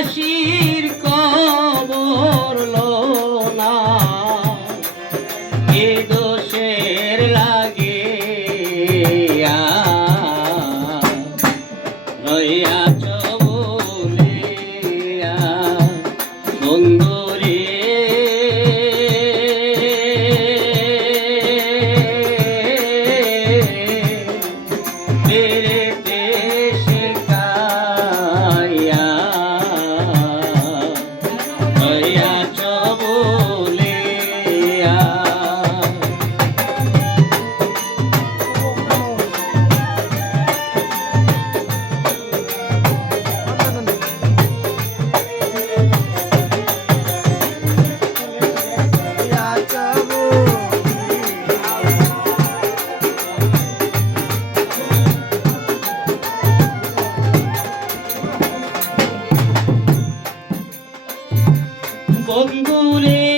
দাসীর কবর লো না এ দোষের লাগে রইয়াছ বন্ধুরে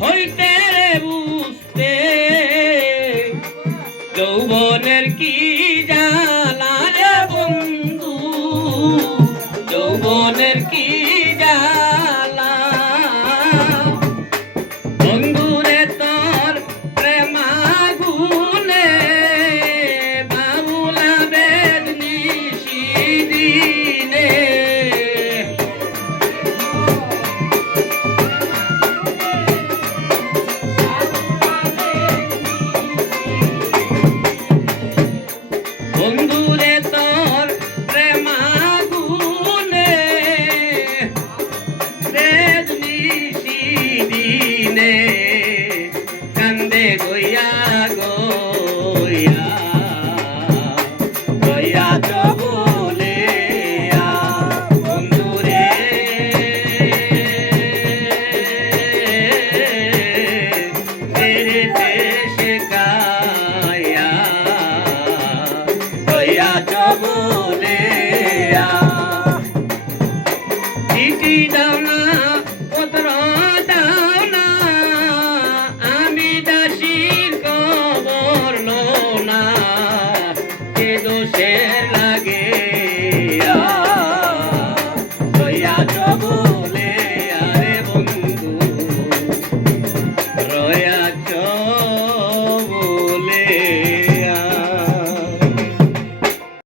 হইতে বন্ধুরে